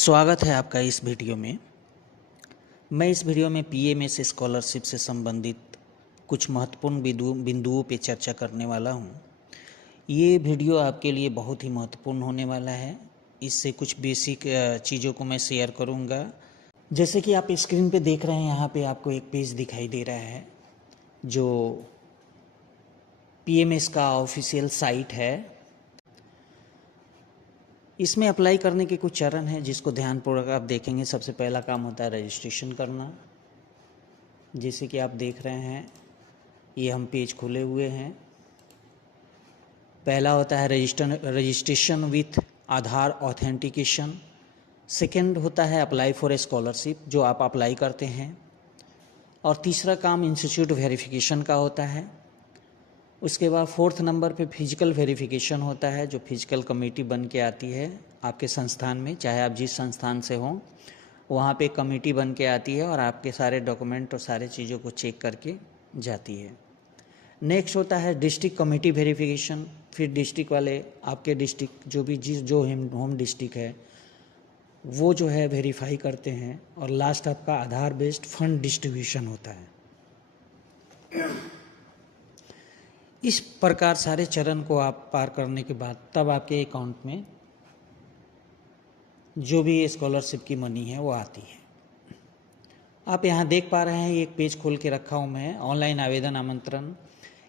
स्वागत है आपका इस वीडियो में। मैं इस वीडियो में पीएमएस स्कॉलरशिप से संबंधित कुछ महत्वपूर्ण बिंदुओं पे चर्चा करने वाला हूँ। ये वीडियो आपके लिए बहुत ही महत्वपूर्ण होने वाला है। इससे कुछ बेसिक चीज़ों को मैं शेयर करूँगा। जैसे कि आप स्क्रीन पे देख रहे हैं, यहाँ पे आपको एक पेज दिखाई दे रहा है जो पीएमएस का ऑफिशियल साइट है। इसमें अप्लाई करने के कुछ चरण हैं जिसको ध्यानपूर्वक आप देखेंगे। सबसे पहला काम होता है रजिस्ट्रेशन करना। जैसे कि आप देख रहे हैं, ये हम पेज खोले हुए हैं। पहला होता है registration with Aadhaar authentication. Second होता है अप्लाई फॉर ए स्कॉलरशिप, जो आप अप्लाई करते हैं। और तीसरा काम इंस्टीट्यूट वेरिफिकेशन का होता है। उसके बाद फोर्थ नंबर पे फिजिकल वेरिफिकेशन होता है, जो फिजिकल कमेटी बन के आती है आपके संस्थान में। चाहे आप जिस संस्थान से हों, वहाँ पे कमेटी बन के आती है और आपके सारे डॉक्यूमेंट और सारे चीज़ों को चेक करके जाती है। नेक्स्ट होता है डिस्ट्रिक्ट कमेटी वेरिफिकेशन। फिर डिस्ट्रिक्ट वाले आपके डिस्ट्रिक्ट जो होम डिस्ट्रिक्ट है वो जो है वेरीफाई करते हैं। और लास्ट आपका आधार बेस्ड फंड डिस्ट्रीब्यूशन होता है। इस प्रकार सारे चरण को आप पार करने के बाद तब आपके अकाउंट में जो भी स्कॉलरशिप की मनी है वो आती है। आप यहाँ देख पा रहे हैं, एक पेज खोल के रखा हूँ मैं। ऑनलाइन आवेदन आमंत्रण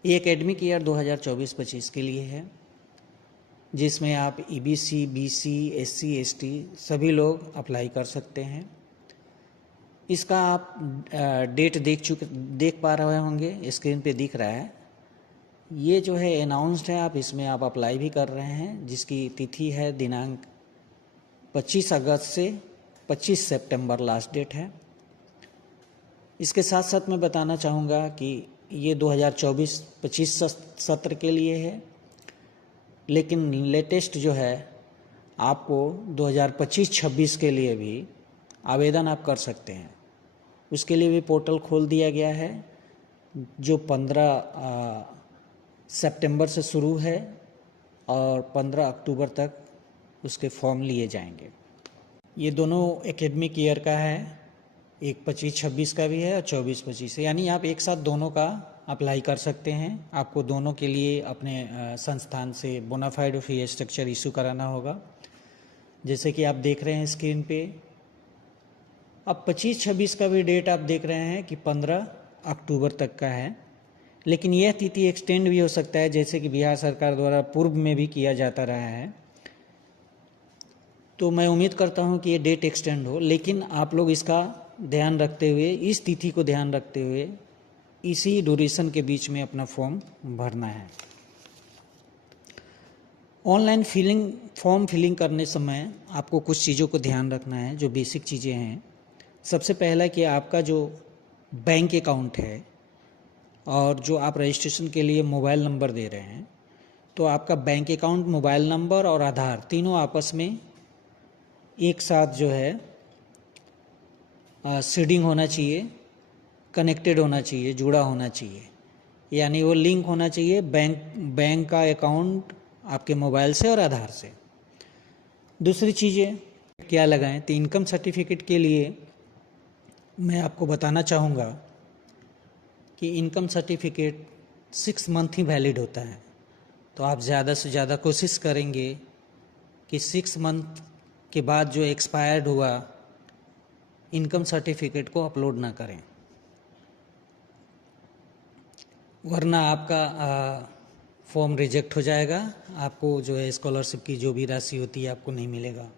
ये एकेडमिक ईयर 2024-25 के लिए है, जिसमें आप ईबीसी, बीसी, एससी, एसटी सभी लोग अप्लाई कर सकते हैं। इसका आप डेट देख पा रहे होंगे, स्क्रीन पे दिख रहा है। ये जो है अनाउंस्ड है, इसमें आप अप्लाई भी कर रहे हैं, जिसकी तिथि है दिनांक 25 अगस्त से 25 सितंबर लास्ट डेट है। इसके साथ साथ मैं बताना चाहूँगा कि ये 2024-25 सत्र के लिए है, लेकिन लेटेस्ट जो है आपको 2025-26 के लिए भी आवेदन आप कर सकते हैं। उसके लिए भी पोर्टल खोल दिया गया है, जो 15 सितंबर से शुरू है और 15 अक्टूबर तक उसके फॉर्म लिए जाएंगे। ये दोनों एकेडमिक ईयर का है, एक 25-26 का भी है और 24-25, यानी आप एक साथ दोनों का अप्लाई कर सकते हैं। आपको दोनों के लिए अपने संस्थान से बोनाफाइड फी स्ट्रक्चर इशू कराना होगा, जैसे कि आप देख रहे हैं स्क्रीन पे। अब 25-26 का भी डेट आप देख रहे हैं कि 15 अक्टूबर तक का है, लेकिन यह तिथि एक्सटेंड भी हो सकता है, जैसे कि बिहार सरकार द्वारा पूर्व में भी किया जाता रहा है। तो मैं उम्मीद करता हूं कि ये डेट एक्सटेंड हो, लेकिन आप लोग इसका ध्यान रखते हुए, इस तिथि को ध्यान रखते हुए इसी ड्यूरेशन के बीच में अपना फॉर्म भरना है। ऑनलाइन फॉर्म फिलिंग करने समय आपको कुछ चीज़ों को ध्यान रखना है, जो बेसिक चीज़ें हैं। सबसे पहला कि आपका जो बैंक अकाउंट है और जो आप रजिस्ट्रेशन के लिए मोबाइल नंबर दे रहे हैं, तो आपका बैंक अकाउंट, मोबाइल नंबर और आधार तीनों आपस में एक साथ जो है सीडिंग होना चाहिए, कनेक्टेड होना चाहिए, जुड़ा होना चाहिए, यानी वो लिंक होना चाहिए बैंक का अकाउंट आपके मोबाइल से और आधार से। दूसरी चीज़ें क्या लगाएं, तो इनकम सर्टिफिकेट के लिए मैं आपको बताना चाहूँगा कि इनकम सर्टिफिकेट 6 मंथ ही वैलिड होता है। तो आप ज़्यादा से ज़्यादा कोशिश करेंगे कि 6 मंथ के बाद जो एक्सपायर्ड हुआ इनकम सर्टिफिकेट को अपलोड ना करें, वरना आपका फॉर्म रिजेक्ट हो जाएगा। आपको जो है स्कॉलरशिप की जो भी राशि होती है आपको नहीं मिलेगा।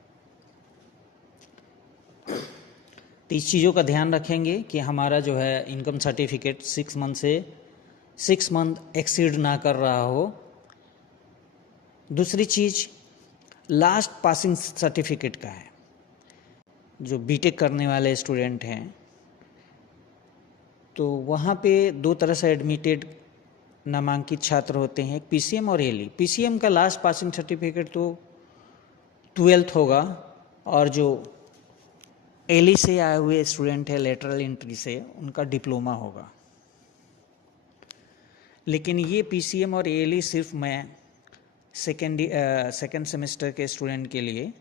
तो इस चीज़ों का ध्यान रखेंगे कि हमारा जो है इनकम सर्टिफिकेट 6 मंथ एक्सीड ना कर रहा हो। दूसरी चीज़ लास्ट पासिंग सर्टिफिकेट का है। जो बीटेक करने वाले स्टूडेंट हैं, तो वहाँ पे 2 तरह से एडमिटेड नामांकित छात्र होते हैं, पीसीएम और एली। पीसीएम का लास्ट पासिंग सर्टिफिकेट तो 12th होगा, और जो एली से आए हुए स्टूडेंट है लेटरल एंट्री से, उनका डिप्लोमा होगा। लेकिन ये पीसीएम और एली सिर्फ मैं सेकेंड सेमेस्टर के स्टूडेंट के लिए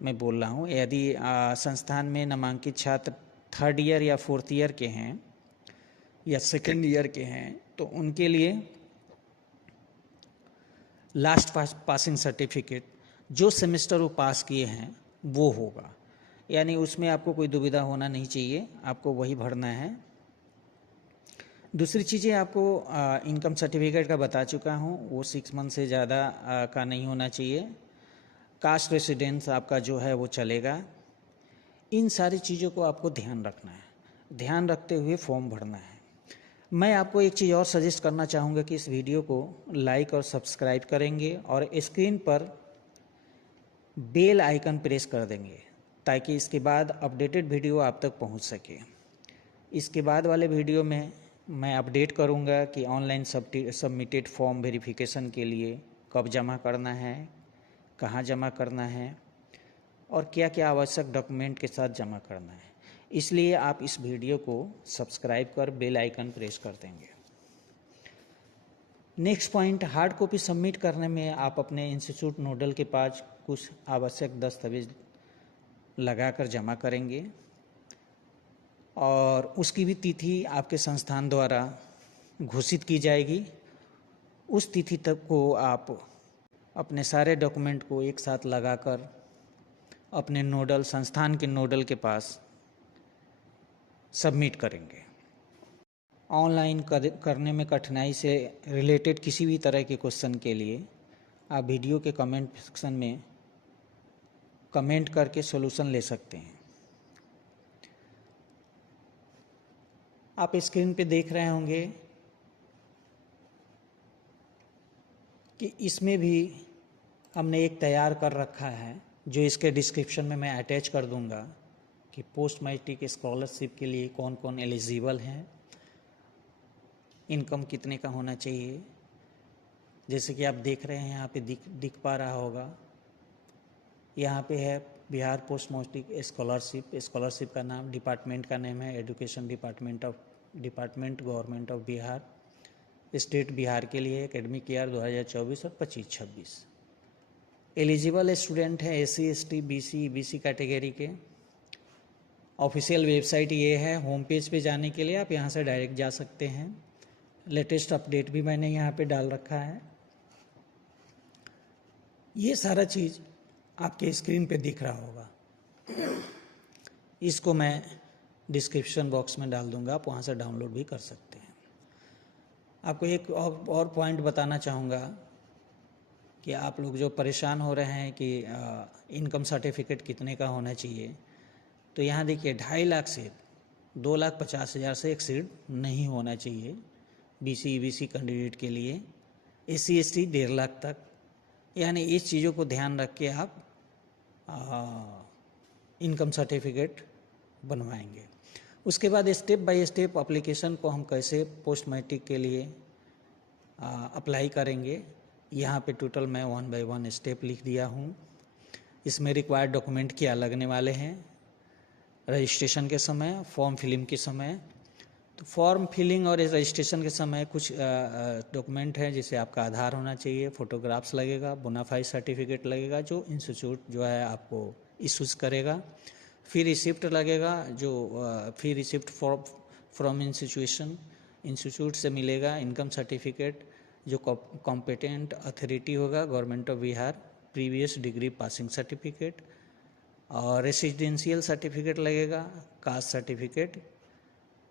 मैं बोल रहा हूँ। यदि संस्थान में नामांकित छात्र 3rd ईयर या 4th ईयर के हैं या 2nd ईयर के हैं तो उनके लिए लास्ट पासिंग सर्टिफिकेट जो सेमेस्टर वो पास किए हैं वो होगा, यानी उसमें आपको कोई दुविधा होना नहीं चाहिए, आपको वही भरना है। दूसरी चीज़ें आपको इनकम सर्टिफिकेट का बता चुका हूँ, वो 6 मंथ से ज़्यादा का नहीं होना चाहिए। कास्ट रेसिडेंस आपका जो है वो चलेगा। इन सारी चीज़ों को आपको ध्यान रखना है, ध्यान रखते हुए फॉर्म भरना है। मैं आपको एक चीज़ और सजेस्ट करना चाहूँगा कि इस वीडियो को लाइक और सब्सक्राइब करेंगे और स्क्रीन पर बेल आइकन प्रेस कर देंगे ताकि इसके बाद अपडेटेड वीडियो आप तक पहुँच सके। इसके बाद वाले वीडियो में मैं अपडेट करूँगा कि ऑनलाइन सबमिटेड फॉर्म वेरिफिकेशन के लिए कब जमा करना है, कहाँ जमा करना है और क्या क्या आवश्यक डॉक्यूमेंट के साथ जमा करना है। इसलिए आप इस वीडियो को सब्सक्राइब कर बेल आइकन प्रेस कर देंगे। Next point, hard copy submit करने में आप अपने इंस्टीट्यूट नोडल के पास कुछ आवश्यक दस्तावेज लगाकर जमा करेंगे और उसकी भी तिथि आपके संस्थान द्वारा घोषित की जाएगी। उस तिथि तक को आप अपने सारे डॉक्यूमेंट को एक साथ लगाकर अपने नोडल संस्थान के नोडल के पास सबमिट करेंगे। ऑनलाइन करने में कठिनाई से रिलेटेड किसी भी तरह के क्वेश्चन के लिए आप वीडियो के कमेंट सेक्शन में कमेंट करके सॉल्यूशन ले सकते हैं। आप स्क्रीन पे देख रहे होंगे कि इसमें भी हमने एक तैयार कर रखा है जो इसके डिस्क्रिप्शन में मैं अटैच कर दूंगा कि पोस्ट मैट्रिक स्कॉलरशिप के लिए कौन कौन एलिजिबल हैं, इनकम कितने का होना चाहिए। जैसे कि आप देख रहे हैं यहाँ पे दिख पा रहा होगा, यहाँ पे है Bihar post matric scholarship. Scholarship का नाम, डिपार्टमेंट का नेम है education department government of Bihar. State Bihar के लिए एकेडमिक ईयर 2024 और 25-26। एलिजिबल स्टूडेंट हैं SC ST BC EBC category के। ऑफिशियल वेबसाइट ये है, होम पेज पे जाने के लिए आप यहाँ से डायरेक्ट जा सकते हैं। लेटेस्ट अपडेट भी मैंने यहाँ पे डाल रखा है। ये सारा चीज़ आपके स्क्रीन पे दिख रहा होगा, इसको मैं डिस्क्रिप्शन बॉक्स में डाल दूंगा, आप वहाँ से डाउनलोड भी कर सकते हैं। आपको एक और पॉइंट बताना चाहूँगा कि आप लोग जो परेशान हो रहे हैं कि इनकम सर्टिफिकेट कितने का होना चाहिए, तो यहाँ देखिए 2.5 लाख से 2,50,000 से एक्सीड नहीं होना चाहिए BC EBC कैंडिडेट के लिए। SC ST 1.5 लाख तक, यानी इस चीज़ों को ध्यान रख के आप इनकम सर्टिफिकेट बनवाएंगे। उसके बाद स्टेप बाय स्टेप एप्लीकेशन को हम कैसे पोस्ट मैट्रिक के लिए अप्लाई करेंगे, यहाँ पे टोटल मैं 1 बाय 1 स्टेप लिख दिया हूँ। इसमें रिक्वायर्ड डॉक्यूमेंट क्या लगने वाले हैं रजिस्ट्रेशन के समय, फॉर्म फिलिंग के समय। तो फॉर्म फिलिंग और रजिस्ट्रेशन के समय कुछ डॉक्यूमेंट हैं, जैसे आपका आधार होना चाहिए, फोटोग्राफ्स लगेगा, बोनाफाइड सर्टिफिकेट लगेगा जो इंस्टीट्यूट जो है आपको इशूज़ करेगा, फिर रिसिप्ट लगेगा जो फिर रिसिप्ट फ्रॉम इंस्टीट्यूट से मिलेगा, इनकम सर्टिफिकेट जो कॉम्पिटेंट अथॉरिटी होगा government of Bihar, previous degree passing certificate और रेसिडेंशियल सर्टिफिकेट लगेगा, कास्ट सर्टिफिकेट,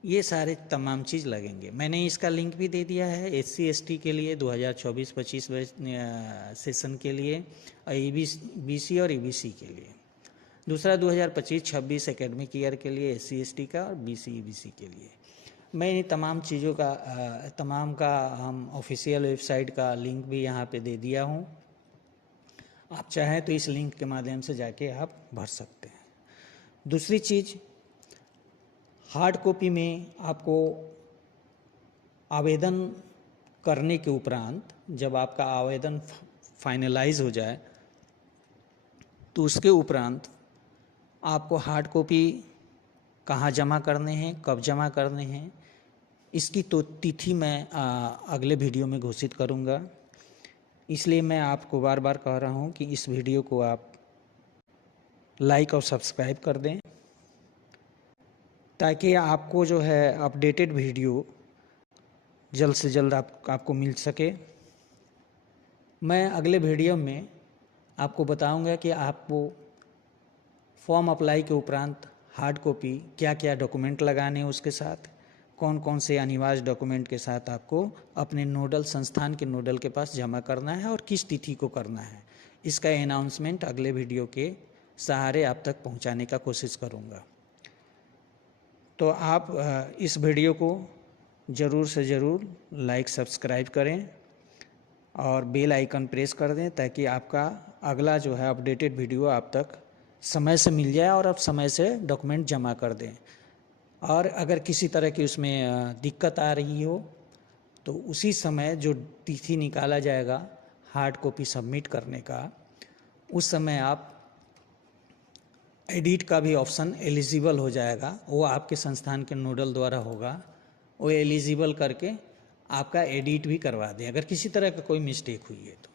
ये सारे तमाम चीज़ लगेंगे। मैंने इसका लिंक भी दे दिया है SC ST के लिए 2024-25 सेशन के लिए और BC और EBC के लिए। दूसरा 2025-26 एकेडमिक ईयर के लिए SC ST का और BC EBC के लिए। मैं इन तमाम चीज़ों का तमाम का हम ऑफिशियल वेबसाइट का लिंक भी यहाँ पे दे दिया हूँ। आप चाहें तो इस लिंक के माध्यम से जाके आप भर सकते हैं। दूसरी चीज़, हार्ड कॉपी में आपको आवेदन करने के उपरांत जब आपका आवेदन फाइनलाइज हो जाए तो उसके उपरांत आपको हार्ड कॉपी कहाँ जमा करने हैं, कब जमा करने हैं, इसकी तो तिथि मैं अगले वीडियो में घोषित करूँगा। इसलिए मैं आपको बार बार कह रहा हूँ कि इस वीडियो को आप लाइक और सब्सक्राइब कर दें, ताकि आपको जो है अपडेटेड वीडियो जल्द से जल्द आपको मिल सके। मैं अगले वीडियो में आपको बताऊंगा कि आपको फॉर्म अप्लाई के उपरांत हार्ड कॉपी क्या क्या डॉक्यूमेंट लगाने हैं, उसके साथ कौन कौन से अनिवार्य डॉक्यूमेंट के साथ आपको अपने नोडल संस्थान के नोडल के पास जमा करना है और किस तिथि को करना है। इसका अनाउंसमेंट अगले वीडियो के सहारे आप तक पहुंचाने का कोशिश करूंगा। तो आप इस वीडियो को ज़रूर से ज़रूर लाइक सब्सक्राइब करें और बेल आइकन प्रेस कर दें, ताकि आपका अगला जो है अपडेटेड वीडियो आप तक समय से मिल जाए और आप समय से डॉक्यूमेंट जमा कर दें। और अगर किसी तरह की उसमें दिक्कत आ रही हो तो उसी समय जो तिथि निकाला जाएगा हार्ड कॉपी सबमिट करने का, उस समय आप एडिट का भी ऑप्शन एलिजिबल हो जाएगा, वो आपके संस्थान के नोडल द्वारा होगा, वो एलिजिबल करके आपका एडिट भी करवा दें अगर किसी तरह का कोई मिस्टेक हुई है तो।